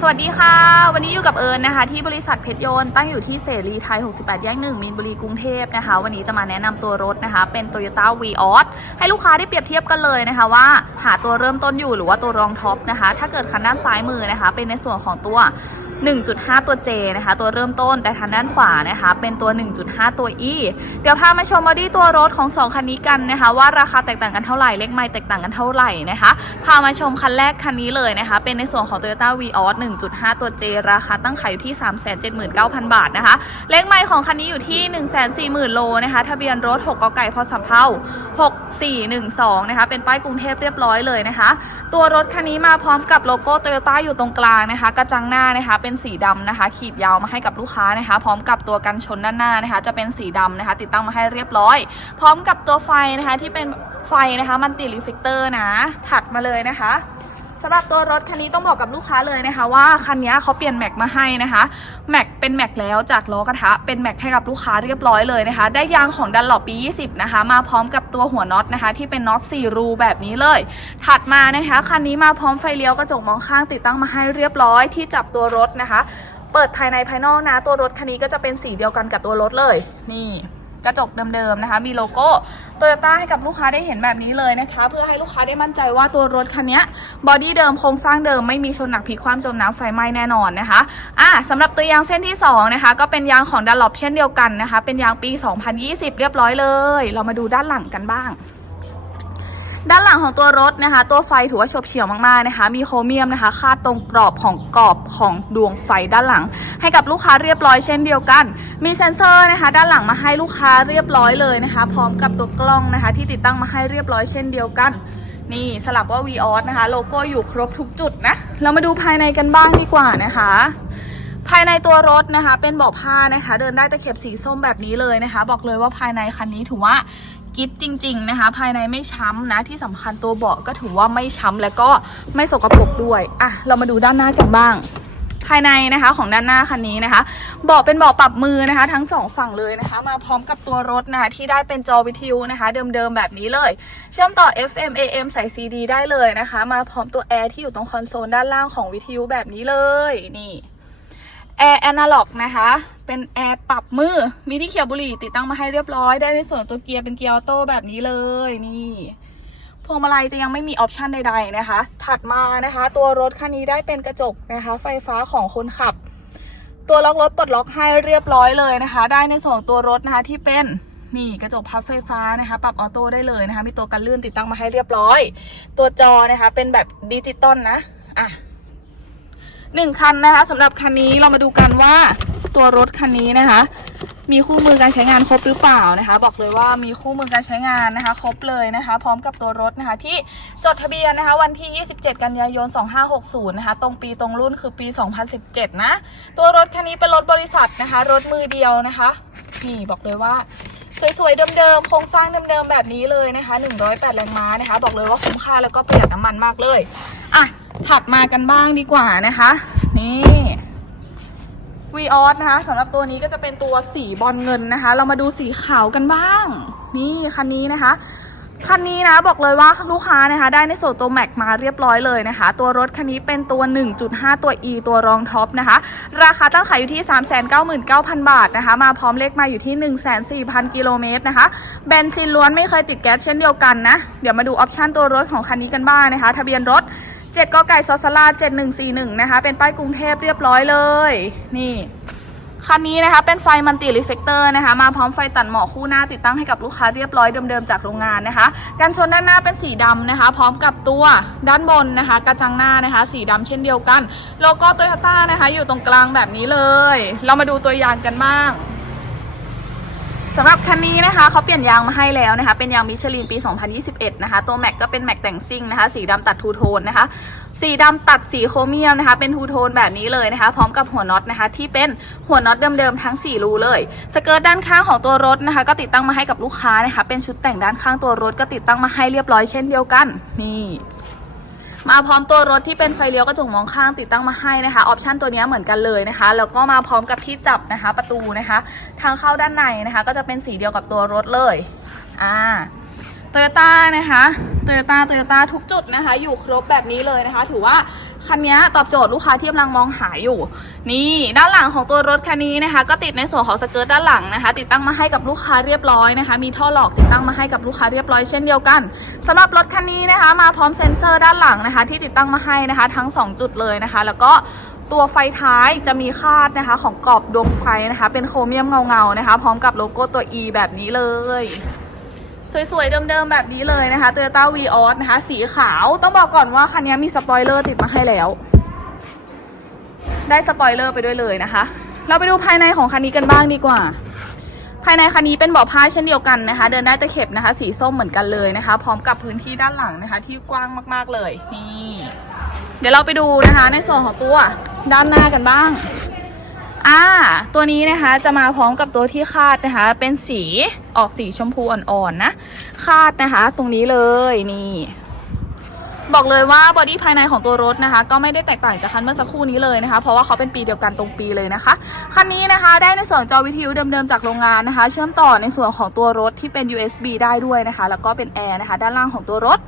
สวัสดีค่ะ วันนี้อยู่กับเอิญนะคะ ที่บริษัทเพชรยนต์ตั้งอยู่ที่เสรีไทย 68 แยกหนึ่งมีนบุรีกรุงเทพนะคะ วันนี้จะมาแนะนำตัวรถนะคะ เป็น Toyota v ีออให้ลูกค้าได้เปรียบเทียบกันเลยนะคะว่าหาตัวเริ่มต้นอยู่หรือว่าตัวรองท็อปนะคะ ถ้าเกิดคันด้านซ้ายมือนะคะ เป็นในส่วนของตัว 1.5 ตัว J นะคะ ตัวเริ่มต้นแต่ทางด้านขวานะคะ เป็นตัว 1.5 ตัว E เดี๋ยวพามาชมบอดี้ตัวรถของ 2 คันนี้กันนะคะ ว่าราคาแตกต่างกันเท่าไหร่เลขไมล์แตกต่างกันเท่าไหร่นะคะ พามาชมคันแรกคันนี้เลยนะคะ เป็นในส่วนของ Toyota v ีออ1.5 ตัว J ราคาตั้งขายอยู่ที่ 379,000 บาทนะคะ เลขไมล์ของคันนี้อยู่ที่ 140,000 โลนะคะทะเบียนรถ 6กไก่พอสำเภา6412นะคะเป็นป้ายกรุงเทพเรียบร้อยเลยนะคะ ตัวรถคันนี้มาพร้อมกับโลโก้ Toyota อยู่ตรงกลางนะคะ กระจังหน้านะคะเป็นสีดำนะคะ ขีดยาวมาให้กับลูกค้านะคะ พร้อมกับตัวกันชนด้านหน้านะคะ จะเป็นสีดำนะคะ ติดตั้งมาให้เรียบร้อย พร้อมกับตัวไฟนะคะที่เป็นไฟนะคะมันติรีเฟกเตอร์นะ ถัดมาเลยนะคะ สำหรับตัวรถคันนี้ต้องบอกกับลูกค้าเลยนะคะ ว่าคันนี้เขาเปลี่ยนแม็กมาให้นะคะแม็กเป็นแม็กแล้วจากล้อกระทะเป็นแม็กให้กับลูกค้าเรียบร้อยเลยนะคะ ได้ยางของดันหลอปี 20 นะคะ มาพร้อมกับตัวหัวน็อตนะคะ ที่เป็นน็อต4รูแบบนี้เลย ถัดมานะคะคันนี้มาพร้อมไฟเลี้ยวกระจกมองข้างติดตั้งมาให้เรียบร้อยที่จับตัวรถนะคะ เปิดภายในภายนอกนะ ตัวรถคันนี้ก็จะเป็นสีเดียวกันกับตัวรถเลย นี่ กระจกเดิมๆนะคะ มีโลโก้โตโยต้าให้กับลูกค้าได้เห็นแบบนี้เลยนะคะ เพื่อให้ลูกค้าได้มั่นใจว่าตัวรถคันนี้บอดี้เดิมโครงสร้างเดิมไม่มีชนหนักผีความจมน้ำไฟไหม้แน่นอนนะคะอะสำหรับตัวยางเส้นที่สองนะคะก็เป็นยางของดัลลอปเช่นเดียวกันนะคะ เป็นยางปี 2020 เรียบร้อยเลย เรามาดูด้านหลังกันบ้าง ด้านหลังของตัวรถนะคะ ตัวไฟถือว่าเฉบเฉี่ยวมากๆนะคะ มีโครเมียมนะคะคาดตรงกรอบของกรอบของดวงไฟด้านหลัง ให้กับลูกค้าเรียบร้อยเช่นเดียวกัน มีเซ็นเซอร์นะคะ ด้านหลังมาให้ลูกค้าเรียบร้อยเลยนะคะ พร้อมกับตัวกล้องนะคะ ที่ติดตั้งมาให้เรียบร้อยเช่นเดียวกันนี่สลักว่า v ีออนะคะ โลโก้อยู่ครบทุกจุดนะ เรามาดูภายในกันบ้างดีกว่านะคะ ภายในตัวรถนะคะ เป็นเบาะผ้านะคะ เดินได้ตะเข็บสีส้มแบบนี้เลยนะคะ บอกเลยว่าภายในคันนี้ถือว่า กิฟจริง ๆนะคะ ภายในไม่ช้ำนะที่สำคัญตัวเบาะก็ถือว่าไม่ช้ำและก็ไม่สกปรกด้วยอะเรามาดูด้านหน้ากันบ้างภายในนะคะของด้านหน้าคันนี้นะคะเบาะเป็นเบาะปรับมือนะคะ ทั้งสองฝั่งเลยนะคะ มาพร้อมกับตัวรถนะคะที่ได้เป็นจอวิทยุนะคะ เดิมๆแบบนี้เลย เชื่อมต่อ FM AM ใส่ CD ได้เลยนะคะ มาพร้อมตัวแอร์ที่อยู่ตรงคอนโซลด้านล่างของวิทยุแบบนี้เลยนี่ แอร์แอนาล็อกนะคะ เป็นแอร์ปรับมือ มีที่เขียวบุหรี่ติดตั้งมาให้เรียบร้อย ได้ในส่วนตัวเกียร์เป็นเกียร์ออโต้แบบนี้เลย นี่พวงมาลัยจะยังไม่มีออปชันใดๆนะคะ ถัดมานะคะ ตัวรถคันนี้ได้เป็นกระจกนะคะ ไฟฟ้าของคนขับ ตัวล็อกรถปลดล็อกให้เรียบร้อยเลยนะคะ ได้ในส่วนของตัวรถนะคะที่เป็นนี่กระจกพับไฟฟ้านะคะ ปรับออโต้ได้เลยนะคะ มีตัวกันลื่นติดตั้งมาให้เรียบร้อย ตัวจอนะคะเป็นแบบดิจิตอลนะ อะ หนึ่งคันนะคะสำหรับคันนี้เรามาดูกันว่าตัวรถคันนี้นะคะ มีคู่มือการใช้งานครบหรือเปล่านะคะ บอกเลยว่ามีคู่มือการใช้งานนะคะ ครบเลยนะคะ พร้อมกับตัวรถนะคะ ที่จดทะเบียนนะคะ วันที่ 27 กันยายน 2560 นะคะ ตรงปีตรงรุ่นคือปี 2017 นะ ตัวรถคันนี้เป็นรถบริษัทนะคะ รถมือเดียวนะคะนี่บอกเลยว่าสวยๆเดิมๆโครงสร้างเดิมๆแบบนี้เลยนะคะ108แรงม้านะคะ บอกเลยว่าคุ้มค่าแล้วก็ประหยัดน้ำมันมากเลยอะ ถัดมากันบ้างดีกว่านะคะ นี่วีออสนะคะสำหรับตัวนี้ก็จะเป็นตัวสีบอลเงินนะคะ เรามาดูสีขาวกันบ้าง นี่คันนี้นะคะคันนี้นะบอกเลยว่าลูกค้านะคะได้ในส่วนตัวแม็กมาเรียบร้อยเลยนะคะ ตัวรถคันนี้เป็นตัว 1.5 ตัว E ตัวรองท็อปนะคะ ราคาตั้งขายอยู่ที่ 399,000 บาทนะคะ มาพร้อมเลขมาอยู่ที่ 104,000 กิโลเมตรนะคะเบนซินล้วนไม่เคยติดแก๊สเช่นเดียวกันนะ เดี๋ยวมาดูออปชันตัวรถของคันนี้กันบ้างนะคะ ทะเบียนรถ 7กไก่ซอสลา7141 นะคะ เป็นป้ายกรุงเทพเรียบร้อยเลย นี่ คันนี้นะคะ เป็นไฟมันติรีเฟกเตอร์นะคะ มาพร้อมไฟตัดหมอกคู่หน้าติดตั้งให้กับลูกค้าเรียบร้อยเดิมๆจากโรงงานนะคะ กันชนด้านหน้าเป็นสีดำนะคะ พร้อมกับตัวด้านบนนะคะ กระจังหน้านะคะ สีดำเช่นเดียวกัน โลโก้โตโยต้านะคะ อยู่ตรงกลางแบบนี้เลย เรามาดูตัวอย่างกันบ้าง สำหรับคันนี้นะคะเขาเปลี่ยนยางมาให้แล้วนะคะ เป็นยางมิชลินปี 2021 นะคะ ตัวแม็กก็เป็นแม็กแต่งซิ่งนะคะ สีดำตัดทูโทนนะคะ สีดำตัดสีโครเมียมนะคะ เป็นทูโทนแบบนี้เลยนะคะ พร้อมกับหัวน็อตนะคะ ที่เป็นหัวน็อตเดิมๆทั้ง 4 รูเลย สเกิร์ตด้านข้างของตัวรถนะคะ ก็ติดตั้งมาให้กับลูกค้านะคะ เป็นชุดแต่งด้านข้างตัวรถก็ติดตั้งมาให้เรียบร้อยเช่นเดียวกัน นี่ มาพร้อมตัวรถที่เป็นไฟเลี้ยวกระจกมองข้างติดตั้งมาให้นะคะออปชันตัวนี้เหมือนกันเลยนะคะ แล้วก็มาพร้อมกับที่จับนะคะประตูนะคะ ทางเข้าด้านในนะคะ ก็จะเป็นสีเดียวกับตัวรถเลยอ่าโตโยต้านะคะโตโยต้าโตโยต้าทุกจุดนะคะ อยู่ครบแบบนี้เลยนะคะ ถือว่าคันนี้ตอบโจทย์ลูกค้าที่กำลังมองหาอยู่ นี่ด้านหลังของตัวรถคันนี้นะคะ ก็ติดในส่วนของสเกิร์ตด้านหลังนะคะ ติดตั้งมาให้กับลูกค้าเรียบร้อยนะคะ มีท่อหลอกติดตั้งมาให้กับลูกค้าเรียบร้อยเช่นเดียวกันสำหรับรถคันนี้นะคะ มาพร้อมเซ็นเซอร์ด้านหลังนะคะ ที่ติดตั้งมาให้นะคะ ทั้ง 2 จุดเลยนะคะ แล้วก็ตัวไฟท้ายจะมีคาดนะคะ ของกรอบดวงไฟนะคะ เป็นโครเมียมเงาๆนะคะ พร้อมกับโลโก้ตัว E แบบนี้เลยสวยๆ เดิมๆ แบบนี้เลยนะคะ Toyota v ีออสนะคะ สีขาว ต้องบอกก่อนว่าคันนี้มีสปอยเลอร์ติดมาให้แล้ว ได้สปอยเลอร์ไปด้วยเลยนะคะ เราไปดูภายในของคันนี้กันบ้างดีกว่า ภายในคันนี้เป็นเบาะผ้าเช่นเดียวกันนะคะ เดินได้ตะเข็บนะคะ สีส้มเหมือนกันเลยนะคะ พร้อมกับพื้นที่ด้านหลังนะคะ ที่กว้างมากๆเลยนี่เดี๋ยวเราไปดูนะคะ ในส่วนของตัวด้านหน้ากันบ้างอ่าตัวนี้นะคะจะมาพร้อมกับตัวที่คาดนะคะ เป็นสีออกสีชมพูอ่อนๆนะคาดนะคะ ตรงนี้เลยนี่ บอกเลยว่าบอดี้ภายในของตัวรถนะคะ ก็ไม่ได้แตกต่างจากคันเมื่อสักครู่นี้เลยนะคะ เพราะว่าเขาเป็นปีเดียวกันตรงปีเลยนะคะ คันนี้นะคะได้ในส่วนจอวิทยุเดิมๆจากโรงงานนะคะ เชื่อมต่อในส่วนของตัวรถที่เป็น USB ได้ด้วยนะคะ แล้วก็เป็นแอร์นะคะ ด้านล่างของตัวรถ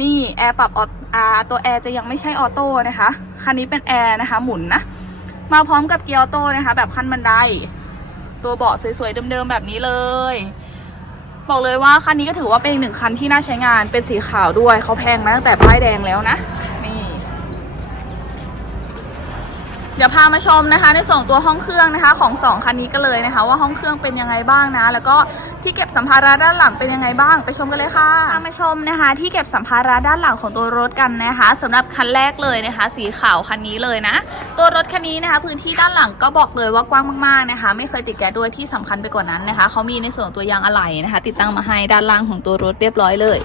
นี่แอร์ปรับอออ่าตัวแอร์จะยังไม่ใช่ออโต้นะคะคันนี้เป็นแอร์นะคะหมุนนะมาพร้อมกับเกียร์ออโต้นะคะ แบบขั้นบันได ตัวเบาะสวยๆเดิมๆแบบนี้เลย บอกเลยว่าคันนี้ก็ถือว่าเป็นอีกหนึ่งคันที่น่าใช้งานเป็นสีขาวด้วยเขาแพงมาตั้งแต่ป้ายแดงแล้วนะ เดี๋ยวพามาชมนะคะในส่วนตัวห้องเครื่องนะคะของสองคันนี้กันเลยนะคะ ว่าห้องเครื่องเป็นยังไงบ้างนะ แล้วก็ที่เก็บสัมภาระด้านหลังเป็นยังไงบ้าง ไปชมกันเลยค่ะพามาชมนะคะ ที่เก็บสัมภาระด้านหลังของตัวรถกันนะคะสำหรับคันแรกเลยนะคะ สีขาวคันนี้เลยนะ ตัวรถคันนี้นะคะ พื้นที่ด้านหลังก็บอกเลยว่ากว้างมากๆนะคะ ไม่เคยติดแก๊สด้วยที่สำคัญไปกว่านั้นนะคะเขามีในส่วนตัวยางอะไหล่นะคะ ติดตั้งมาให้ด้านล่างของตัวรถเรียบร้อยเลย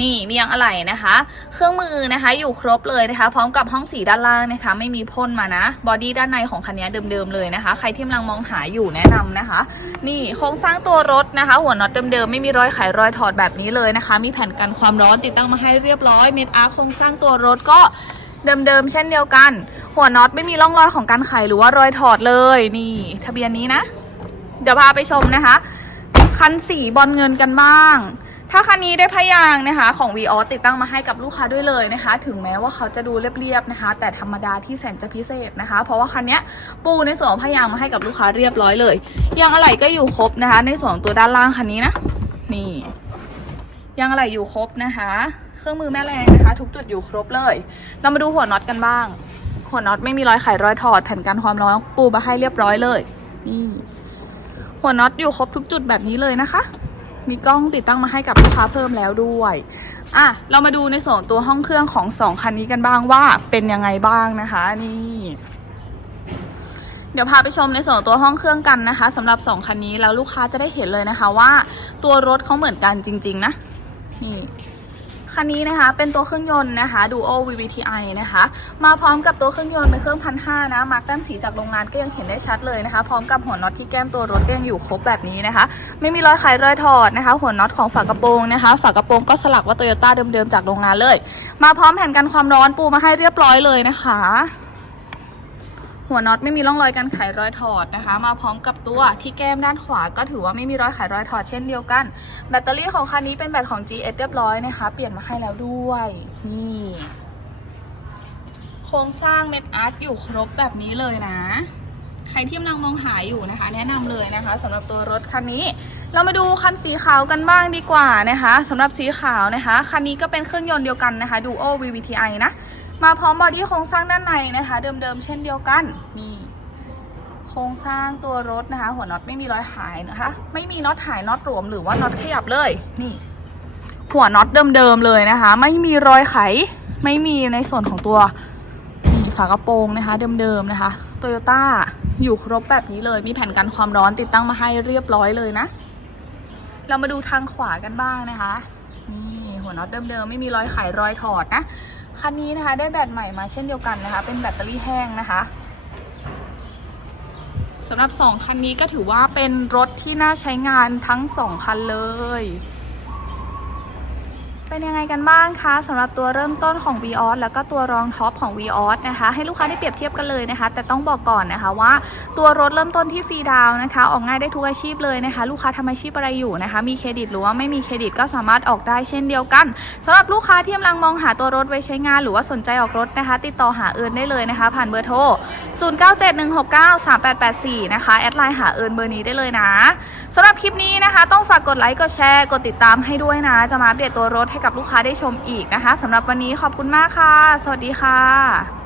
นี่มียางอะไหล่นะคะ เครื่องมือนะคะอยู่ครบเลยนะคะ พร้อมกับห้องสีด้านล่างนะคะ ไม่มีพ่นมานะบอดี้ด้านในของคันนี้เดิมๆเลยนะคะ ใครที่กำลังมองหาอยู่แนะนำนะคะ นี่โครงสร้างตัวรถนะคะ หัวน็อตเดิมๆไม่มีรอยไขรอยถอดแบบนี้เลยนะคะ มีแผ่นกันความร้อนติดตั้งมาให้เรียบร้อยเม็ดอาร์โครงสร้างตัวรถก็เดิมๆเช่นเดียวกัน หัวน็อตไม่มีร่องรอยของการไขหรือว่ารอยถอดเลยนี่ ทะเบียนนี้นะ เดี๋ยวพาไปชมนะคะ คันสีบอลเงินกันบ้าง ถ้าคันนี้ได้พยางนะคะ ของ v ีออติดตั้งมาให้กับลูกค้าด้วยเลยนะคะ ถึงแม้ว่าเขาจะดูเรียบๆนะคะ แต่ธรรมดาที่แสนจะพิเศษนะคะ เพราะว่าคันนี้ปูในส่วนของพยางมาให้กับลูกค้าเรียบร้อยเลยยางอะไหล่ก็อยู่ครบนะคะ ในส่วนตัวด้านล่างคันนี้นะนี่ยางอะไหล่อยู่ครบนะคะ เครื่องมือแม่แรงนะคะ ทุกจุดอยู่ครบเลย เรามาดูหัวน็อตกันบ้าง หัวน็อตไม่มีรอยไขรอยถอดแผ่นกันความร้อนปูมาให้เรียบร้อยเลยนี่หัวน็อตอยู่ครบทุกจุดแบบนี้เลยนะคะ มีกล้องติดตั้งมาให้กับลูกค้าเพิ่มแล้วด้วยอะเรามาดูในส่วนตัวห้องเครื่องของสองคันนี้กันบ้างว่าเป็นยังไงบ้างนะคะนี่เดี๋ยวพาไปชมในส่วนตัวห้องเครื่องกันนะคะสำหรับสองคันนี้แล้วลูกค้าจะได้เห็นเลยนะคะว่า ตัวรถเขาเหมือนกันจริง ๆ นะ คันนี้นะคะเป็นตัวเครื่องยนต์นะคะ Duo VVTi นะคะ มาพร้อมกับตัวเครื่องยนต์เป็นเครื่องพันห้านะมาร์กแต้มสีจากโรงงานก็ยังเห็นได้ชัดเลยนะคะ พร้อมกับหัวน็อตที่แก้มตัวรถก็ยังอยู่ครบแบบนี้นะคะ ไม่มีรอยไขรอยถอดนะคะ หัวน็อตของฝากระโปรงนะคะ ฝากระโปรงก็สลักว่าโตโยต้าเดิมๆจากโรงงานเลย มาพร้อมแผ่นกันความร้อนปูมาให้เรียบร้อยเลยนะคะ หัวน็อตไม่มีร่องรอยการไขรอยถอดนะคะ มาพร้อมกับตัวที่แก้มด้านขวา ก็ถือว่าไม่มีรอยไขรอยถอดเช่นเดียวกัน แบตเตอรี่ของคันนี้เป็นแบตของ GS เรียบร้อยนะคะ เปลี่ยนมาให้แล้วด้วยนี่โครงสร้างเม็ดอาร์ตอยู่ครบแบบนี้เลยนะ ใครที่กำลังมองหาอยู่นะคะ แนะนำเลยนะคะสำหรับตัวรถคันนี้เรามาดูคันสีขาวกันบ้างดีกว่านะคะสำหรับสีขาวนะคะ คันนี้ก็เป็นเครื่องยนต์เดียวกันนะคะ Duo VVTi นะ มาพร้อมบอดี้โครงสร้างด้านในนะคะ เดิมๆเช่นเดียวกันนี่โครงสร้างตัวรถนะคะ หัวน็อตไม่มีรอยหายนะคะ ไม่มีน็อตหายน็อตหลวมหรือว่าน็อตขยับเลย นี่ หัวน็อตเดิมๆเลยนะคะ ไม่มีรอยไข ไม่มีในส่วนของตัวนี่ฝากระโปรงนะคะ เดิมๆนะคะโตโยต้าอยู่ครบแบบนี้เลย มีแผ่นกันความร้อนติดตั้งมาให้เรียบร้อยเลยนะ เรามาดูทางขวากันบ้างนะคะนี่หัวน็อตเดิมๆไม่มีรอยไขรอยถอดนะ คันนี้นะคะได้แบตใหม่มาเช่นเดียวกันนะคะ เป็นแบตเตอรี่แห้งนะคะสำหรับ 2 คันนี้ก็ถือว่าเป็นรถที่น่าใช้งานทั้ง 2 คันเลย เป็นยังไงกันบ้างคะสำหรับตัวเริ่มต้นของ v ีออแล้วก็ตัวรองท็อปของ v ีออนะคะ ให้ลูกค้าได้เปรียบเทียบกันเลยนะคะ แต่ต้องบอกก่อนนะคะว่า ตัวรถเริ่มต้นที่ฟรีดาวนะคะ ออกง่ายได้ทุกอาชีพเลยนะคะ ลูกค้าทำอาชีพอะไรอยู่นะคะ มีเครดิตหรือว่าไม่มีเครดิตก็สามารถออกได้เช่นเดียวกันสำหรับลูกค้าที่กำลังมองหาตัวรถไว้ใช้งาน หรือว่าสนใจออกรถนะคะ ติดต่อหาเอิญได้เลยนะคะ ผ่านเบอร์โทร 0971693884 นะคะแอดไลน์หาเอิญเบอร์นี้ได้เลยนะสำหรับคลิปนี้นะคะ ต้องฝากกดไลค์กดแชร์กดติดตามให้ด้วยนะ จะมาอัปเดตตัวรถให้กับลูกค้าได้ชมอีกนะคะสำหรับวันนี้ขอบคุณมากค่ะ สวัสดีค่ะ